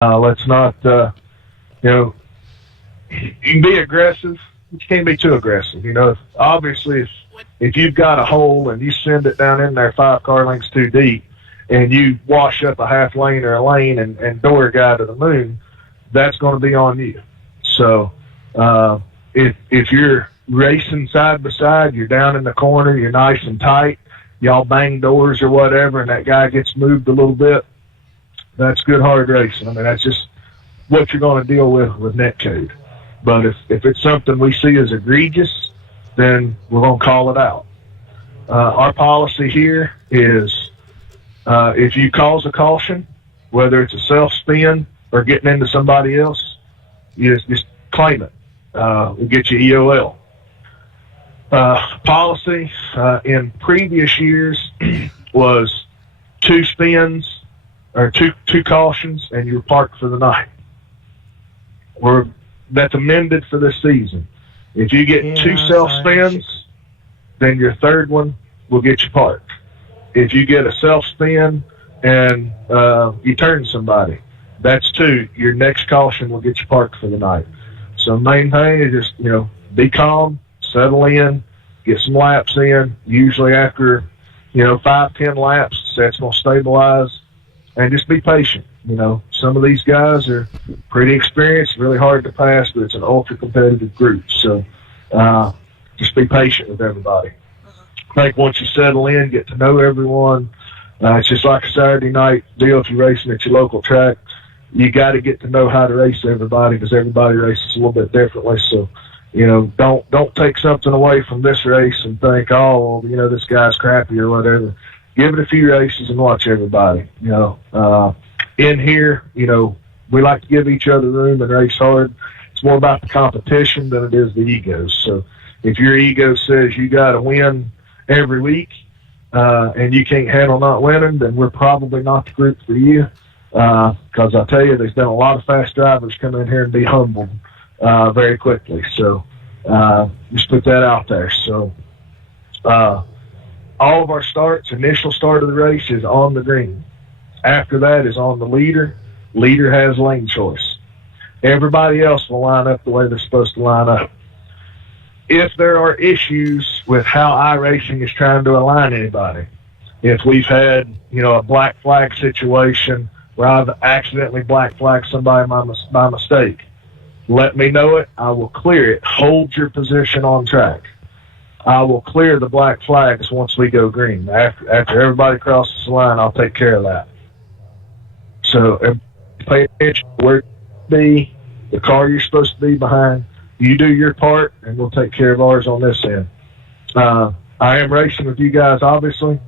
Let's not, you can be aggressive. You can't be too aggressive. Obviously, if you've got a hole and you send it down in there 5 car lengths too deep, and you wash up a half lane or a lane and door a guy to the moon, that's going to be on you. So if you're racing side by side, you're down in the corner, you're nice and tight, y'all bang doors or whatever, and that guy gets moved a little bit, that's good hard racing. I mean, that's just what you're going to deal with net code. But if it's something we see as egregious, then we're going to call it out. Our policy here is if you cause a caution, whether it's a self-spin or getting into somebody else, you just claim it. We'll get you EOL. Policy in previous years was 2 spins or two cautions, and you're parked for the night. That's amended for this season. If you get 2 self-spins, then your third one will get you parked. If you get a self-spin and you turn somebody, that's 2. Your next caution will get you parked for the night. So main thing is just, be calm, settle in, get some laps in. Usually after, 5-10 laps, that's going to stabilize, and just be patient. Some of these guys are pretty experienced, really hard to pass, but it's an ultra-competitive group. So just be patient with everybody. I think once you settle in, get to know everyone, it's just like a Saturday night deal if you're racing at your local track. You got to get to know how to race everybody because everybody races a little bit differently. So, don't take something away from this race and think, oh, well, this guy's crappy or whatever. Give it a few races and watch everybody. In here, we like to give each other room and race hard. It's more about the competition than it is the egos. So if your ego says you got to win every week and you can't handle not winning, then we're probably not the group for you. Because I tell you, there's been a lot of fast drivers come in here and be humbled very quickly. So just put that out there. So all of our starts, initial start of the race is on the green. After that is on the leader. Leader has lane choice. Everybody else will line up the way they're supposed to line up. If there are issues with how iRacing is trying to align anybody, if we've had, a black flag situation where I've accidentally black flagged somebody by mistake, let me know it. I will clear it. Hold your position on track. I will clear the black flags once we go green. After everybody crosses the line, I'll take care of that. So pay attention to where you be, the car you're supposed to be behind. You do your part, and we'll take care of ours on this end. I am racing with you guys, obviously.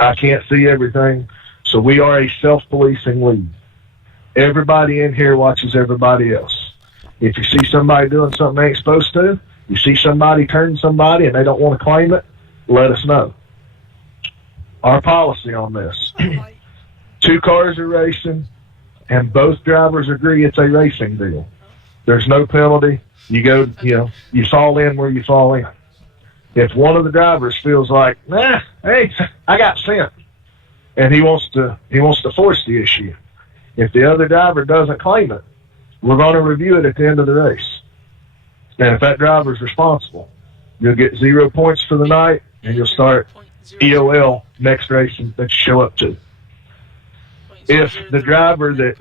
I can't see everything, so we are a self-policing league. Everybody in here watches everybody else. If you see somebody doing something they ain't supposed to, you see somebody turn somebody and they don't want to claim it, let us know. Our policy on this. 2 cars are racing, and both drivers agree it's a racing deal. There's no penalty. You go, you fall in where you fall in. If one of the drivers feels like, hey, I got sent, and he wants to force the issue, if the other driver doesn't claim it, we're going to review it at the end of the race. And if that driver's responsible, you'll get 0 points for the night, and you'll start EOL next race that you show up to. If the driver that,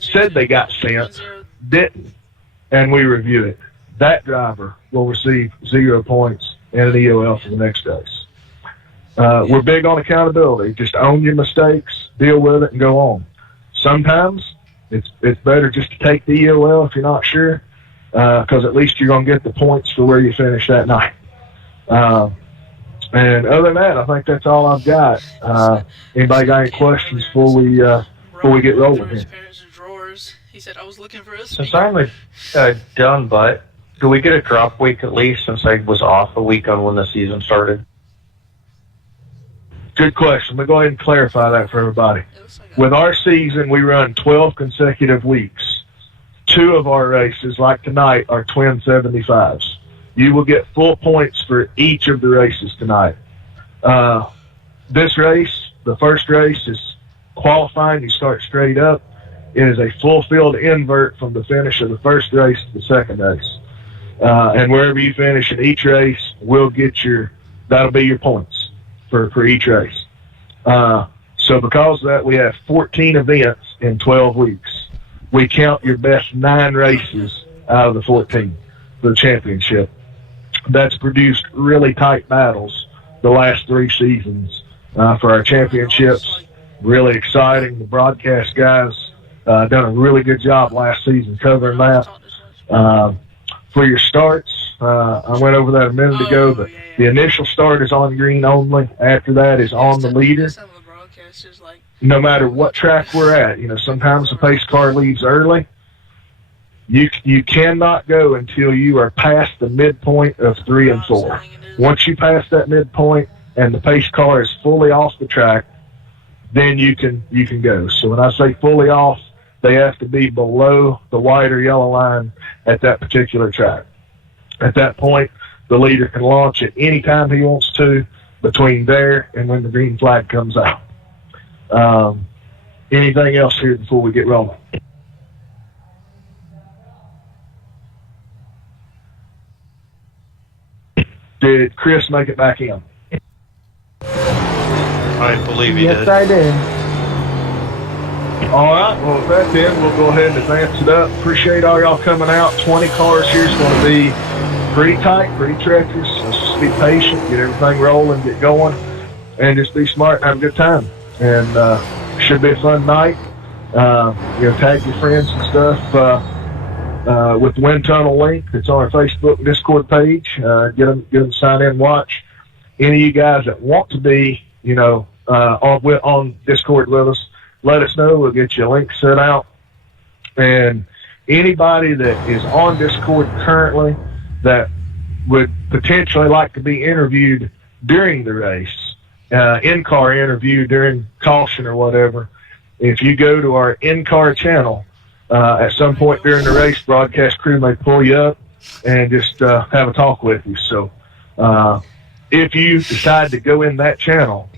said they got sent didn't, and we review it, that driver will receive 0 points and an EOL for the next race. We're big on accountability. Just own your mistakes, deal with it, and go on. Sometimes it's better just to take the EOL if you're not sure, because at least you're going to get the points for where you finish that night. And other than that, I think that's all I've got. Anybody got any questions before we get rolling here? He said, I was looking for a Since I'm done, but do we get a drop week at least since I was off a week on when the season started? Good question. Let me go ahead and clarify that for everybody. With our season, we run 12 consecutive weeks. 2 of our races, like tonight, are twin 75s. You will get full points for each of the races tonight. This race, the first race, is qualifying. You start straight up. It is a full field invert from the finish of the first race to the second race. And wherever you finish in each race, that'll be your points for each race. So because of that, we have 14 events in 12 weeks. We count your best 9 races out of the 14 for the championship. That's produced really tight battles the last 3 seasons for our championships. Really exciting. The broadcast guys done a really good job last season covering that. For your starts, I went over that a minute ago, but the initial start is on green only. After that is on the leader. No matter what track we're at, sometimes the pace car leaves early. You cannot go until you are past the midpoint of 3 and 4. Once you pass that midpoint and the pace car is fully off the track, then you can go. So when I say fully off, they have to be below the white or yellow line at that particular track. At that point, the leader can launch at any time he wants to between there and when the green flag comes out. Anything else here before we get rolling? Did Chris make it back in? I believe he did. Yes, I did. All right, well, with that then, we'll go ahead and advance it up. Appreciate all y'all coming out. 20 cars here is going to be pretty tight, pretty treacherous. Let's just be patient, get everything rolling, get going, and just be smart and have a good time. And should be a fun night. Tag your friends and stuff with the Wind Tunnel link that's on our Facebook and Discord page. Get them to sign in and watch. Any of you guys that want to be, on Discord with us, let us know. We'll get you a link set out. And anybody that is on Discord currently that would potentially like to be interviewed during the race, in-car interview during caution or whatever, if you go to our in-car channel, at some point during the race, broadcast crew may pull you up and just have a talk with you. So if you decide to go in that channel,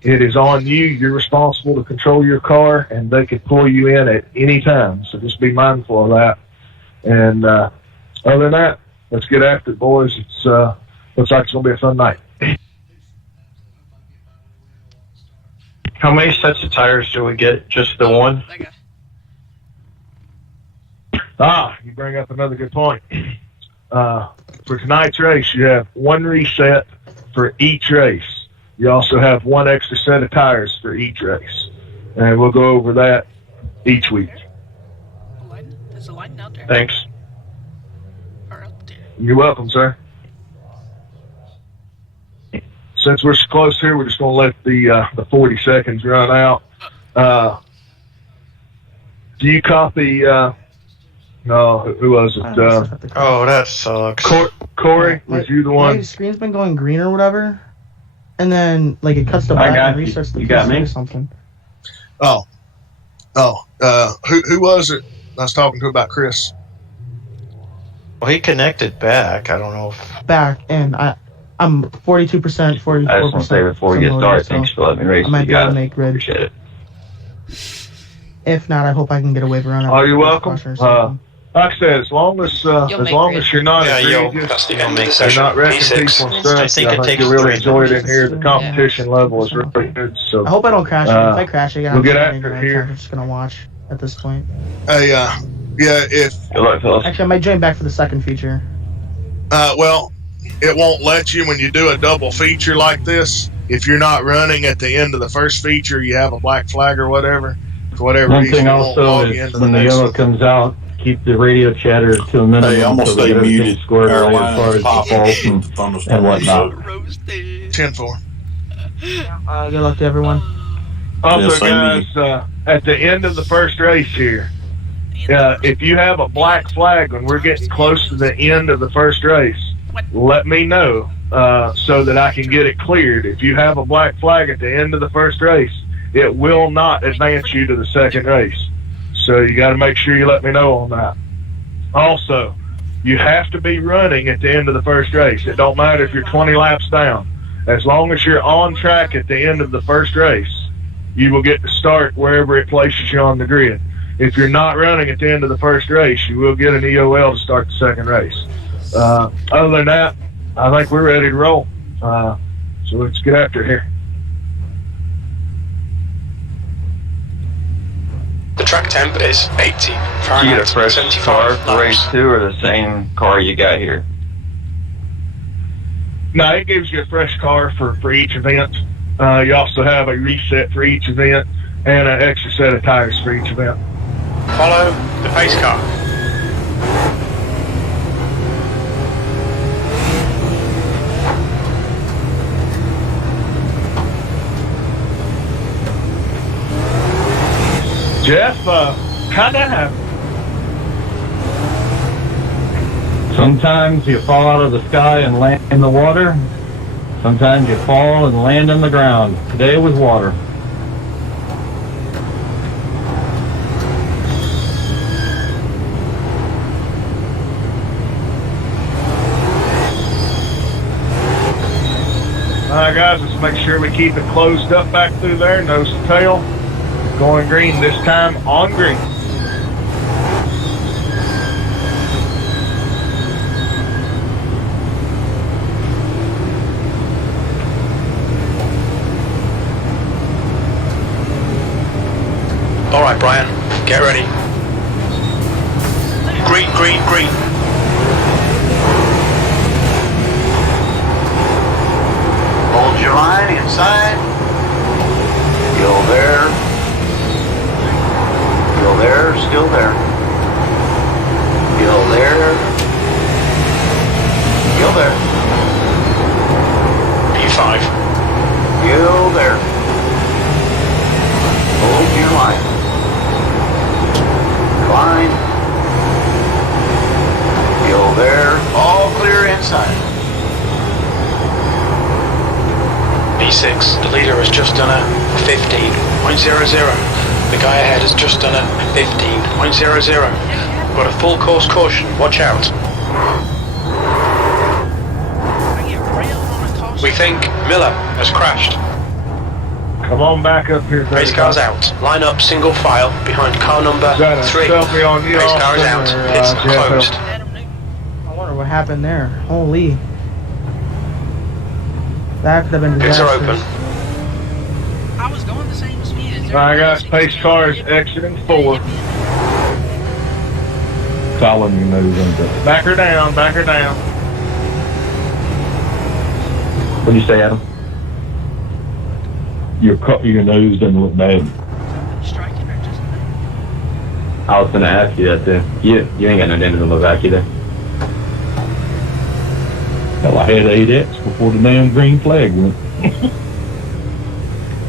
it is on you. You're responsible to control your car, and they could pull you in at any time. So just be mindful of that. And other than that, let's get after it, boys. It's looks like it's going to be a fun night. How many sets of tires do we get? Just the one? You bring up another good point. For tonight's race, you have 1 reset for each race. You also have 1 extra set of tires for each race. And we'll go over that each week. There's a lighting out there. Thanks. Or out there. You're welcome, sir. Since we're so close here, we're just going to let the 40 seconds run out. Do you copy... No, who was it? Oh, that sucks. Corey, was you the one? The screen's been going green or whatever, and then it cuts the button and restarts the PC or something. Who was it I was talking to about Chris? Well, he connected back. I don't know if... Back, and I'm 42%, 44%. I just want to say before we get started, thanks for letting me race. I might be able to make grid. Appreciate it. If not, I hope I can get a waiver on it. Oh, you're welcome. Like I said, as long as you're not egregious, you're not wrecking people and stuff, I think you really enjoy it in here. The competition level is really good. So I hope I don't crash. If I crash again, we'll get after it here. I'm just gonna watch at this point. If good luck, fellas. Actually, I might join back for the second feature. Well, it won't let you when you do a double feature like this. If you're not running at the end of the first feature, you have a black flag or whatever. For whatever One reason, thing it won't also log you is into when the next yellow one. comes out, keep the radio chatter to a minimum. Hey, almost so we stay get everything muted. squared away Carolina, as far as pop defaults and whatnot. Roasted. 10-4. Good luck to everyone. Also, same to guys, at the end of the first race here, if you have a black flag when we're getting close to the end of the first race, let me know so that I can get it cleared. If you have a black flag at the end of the first race, it will not advance you to the second race. So you got to make sure you let me know on that. Also, you have to be running at the end of the first race. It don't matter if you're 20 laps down. As long as you're on track at the end of the first race, you will get to start wherever it places you on the grid. if you're not running at the end of the first race, you will get an EOL to start the second race. Other than that, I think we're ready to roll. So let's get after it here. The track temp is 80 Did you get Fahrenheit, a fresh 75 car for laps. race 2 or the same car you got here? No, it gives you a fresh car for each event. You also have a reset for each event and an extra set of tires for each event. Follow the pace car. Jeff, kind of. Sometimes you fall out of the sky and land in the water. Sometimes you fall and land on the ground. Today was water. All right, guys, let's make sure we keep it closed up back through there, nose to tail. Going green this time on green. All right, Brian, get ready. Green, green, green. Hold your line inside. Still there. Still there, still there. Still there. Still there. P5. Still there. Hold your line. Line. Still there. All clear inside. P6, the leader has just done a 15.00. The guy ahead has just done a 15.00. Got a full course caution, watch out. We think Miller has crashed. Come on back up here. Race car's out. Line up single file behind car number 3. Selfie on you, Race car is out. Austin, or, It's Jeff? closed. I wonder what happened there. Holy. That could have been Gates are disastrous. open. I was going the same speed as All right, guys, pace car is exiting 4. Following your nose into it. Back her down, back her down. What do you say, Adam? Your nose doesn't look bad. Striking or just I was gonna ask you that too. You ain't got no damage on the back either. Hell, I had 8X before the damn green flag went.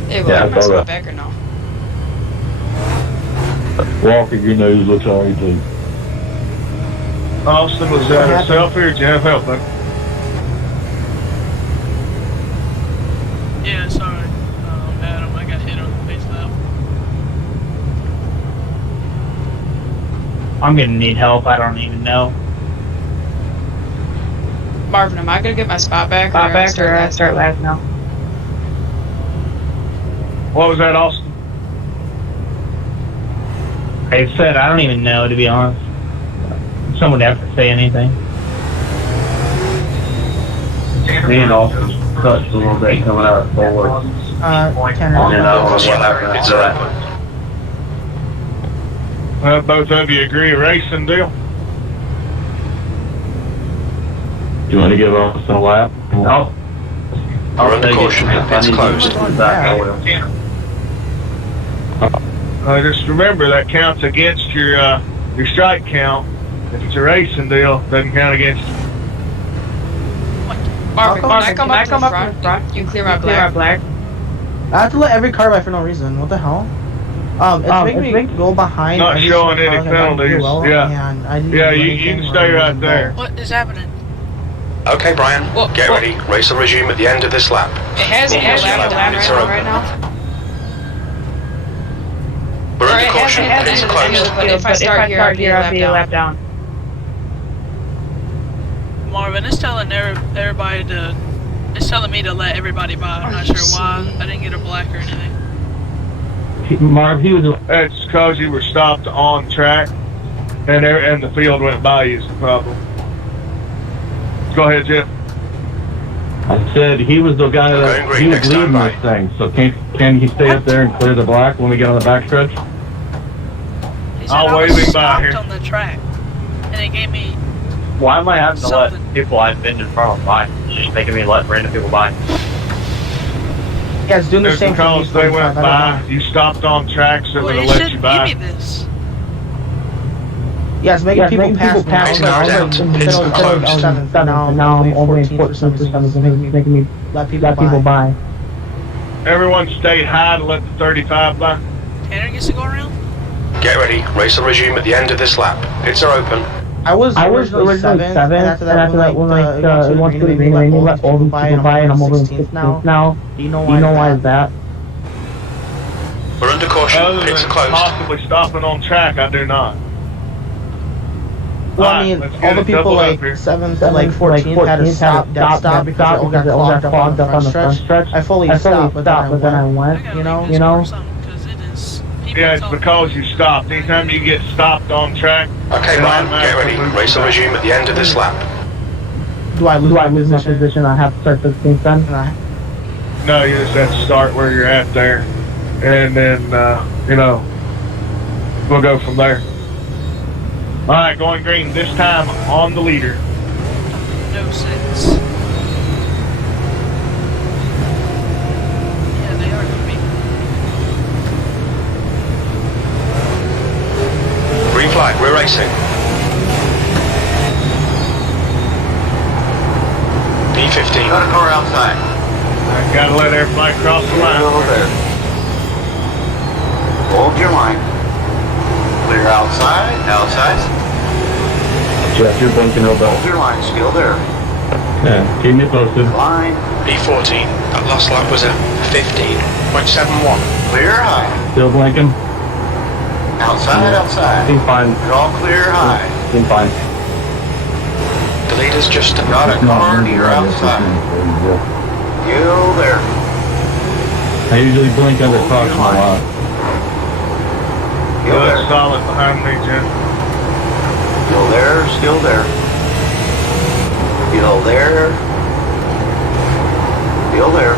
Hey, Yeah, I am I saw that. back or no? Walker, your nose looks alright too. Austin, was that a selfie or Jeff helping? Yeah, sorry. Adam, I got hit on the face lap. I'm gonna need help. I don't even know. Marvin, am I gonna get my spot back? Spot back or I start last now? What was that, Austin? Like I said, I don't even know, to be honest. Someone would have to say anything. Me and Austin touched a little bit coming out of forward. Tanner. And then I don't know what happened after that. Both of you agree, racing deal? Do you want to give Austin a lap? No. We're under caution. It's closed. Just remember that counts against your strike count. If it's a racing deal, it doesn't count against you. Marvin, can I come up to the front? front? You clear my black. I have to let every car by for no reason. What the hell? It's making me go behind. Not every showing single any car that doesn't do penalties. well, Yeah. and I didn't Yeah, do you anything can when stay I was right involved. there. What is happening? Okay, Brian, What? get ready. Race will resume at the end of this lap. It has a lap down right now. We're Or under it caution. has It's a closed. but if I start here, I'll be a lap down. Marvin, it's telling everybody to. It's telling me to let everybody by. I'm not sure why. I didn't get a black or anything. Marv, he was. That's because you were stopped on track, and the field went by you is the problem. Go ahead, Jeff. I said he was the guy that he was leading this thing. So can he stay up there and clear the black when we get on the backstretch? I'll wave him by here. On the track, and it gave me. Why am I having to something. let people I've been in front of by? It's just making me let random people by. Yeah, it's doing the It's same thing. because they went by. You stopped on tracks that would have let you by. Give me this. Yeah, it's making people pass me. Racing hour down to pits and closed. Now I'm only 14 for some reason. Making me let people by. Everyone stayed high to let the 35 by. Tanner gets to go around? Get ready. Race will resume at the end of this lap. Pits are open. I was originally 7th, and after that, when it wants to be green, they let all the people by, and I'm over in 16th now. Do you know why is that? We're under caution. Other Pits than are closed. possibly stopping on track, I do not. Well, I mean, all the people like 7th and like 14th had to stop, dead stop, because it all got clogged up on the front stretch. I fully stopped, but then I went, you know? Yeah, it's because you stopped. Anytime you get stopped on track. Okay, Ryan, get ready. Race will resume at the end of this lap. Do I lose my position? I have to start 15th then? No, you just have to start where you're at there. And then, we'll go from there. All right, going green. This time on the leader. No sense. Yeah, they are going to be. Green flag, we're racing. P15. Got a car outside. I gotta let everybody cross the line. There. Hold your line. Clear outside. Jeff, you're blinking over. Hold your line, still there. Yeah, keep me posted. Line. P14. That last lap was at 15.71. Clear high. Still blinking? Outside. Seems fine. You're all clear high. Seems fine. The leader's just Got a car near outside. Still there. I usually blink under caution a lot. Still Good, there. solid behind me, Jim. Still there. Still there. Still there. Still there.